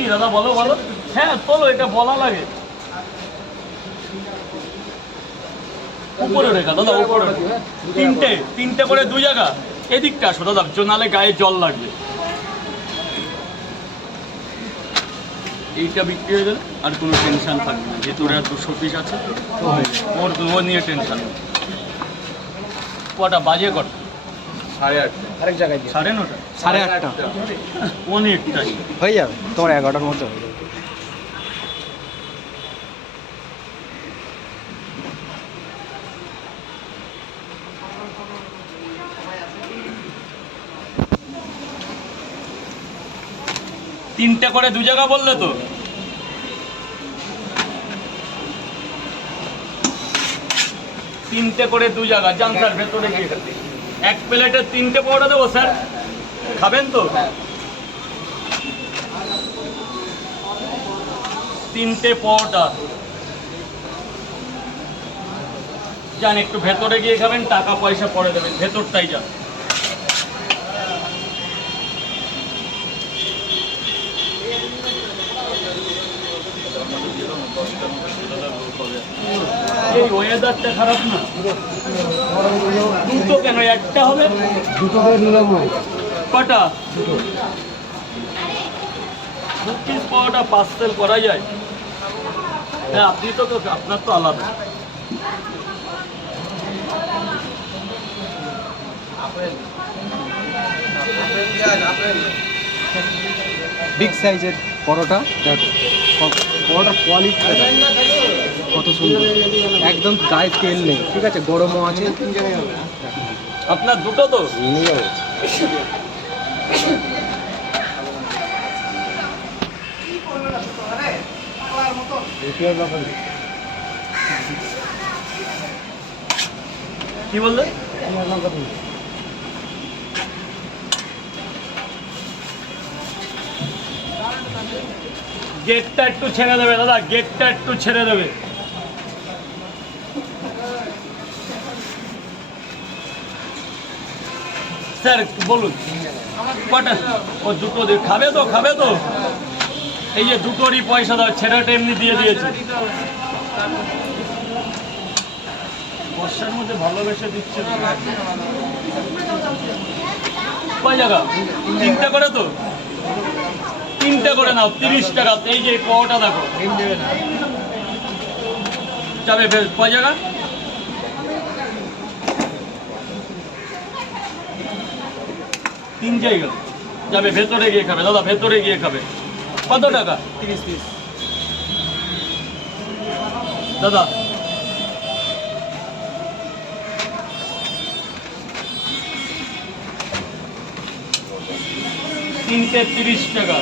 কি দাদা বলো বলো। হ্যাঁ তোলো, এটা বলা লাগে। উপরে রেখা দাদা, উপরে তিনটে করে 2 জায়গা। এদিকটা আসো দাদা, নালে গায়ে জল লাগবে। এইটা বিক্রি হয়ে গেলে আর কোনো টেনশন থাকবে না, ভেতরে আর 200 পিস আছে, ও নিয়ে টেনশন। কটা বাজে? কটা? 8:30। আরেক জায়গায় 9:30। 8:30 অনেকটাই হয়ে যাবে তোমার 11টার মধ্যে হয়ে যাবে। তিনটে করে 2 জায়গা বললে তো? তিনটে করে 2 জায়গা। যান স্যার ভেতরে গিয়ে এক প্লেটে 3টে পরোটা দেবো স্যার, খাবেন তো? 3টে পরোটা। যান একটু ভেতরে গিয়ে খাবেন, টাকা পয়সা পরে দেবেন, ভেতরটাই যান। এই ওয়েদারটা খারাপ না? দুটো কেন, একটা হবে? দুটো করে নিলাম। কটা? 2 পিস পাওয়াটা পার্সেল করা যায়? হ্যাঁ আপনি তো, আপনার তো আলাদা। বিগ সাইজের পরোটা দেখো, পরোটার কোয়ালিটি কত সুন্দর, একদম গায়ে তেল নেই, ঠিক আছে, গরমও আছে। আপনার দুটো তো? নিয়ে যাবো। কি বললেন? গেটটা একটু ছেড়ে দেবে দাদা, গেটটা একটু ছেড়ে দেবে। স্যার বলুন কটা? ও দুটো খাবে তো? খাবে তো? এই যে দুটোরই পয়সা দাও, ছেলেটা এমনি দিয়ে দিয়েছে। বর্ষার মধ্যে ভালোবেসে দিচ্ছে। কয় জায়গা? 3টে করে তো? 3টে করে নাও, 30 টাকা। এই যে পাওয়াটা দেখো, যাবে কয় জায়গা? 3 জায়গা যাবে। ভেতরে গিয়ে খাবে দাদা, ভেতরে গিয়ে খাবে। কত টাকা? 30 পিস দাদা। তিনটে 30 টাকা।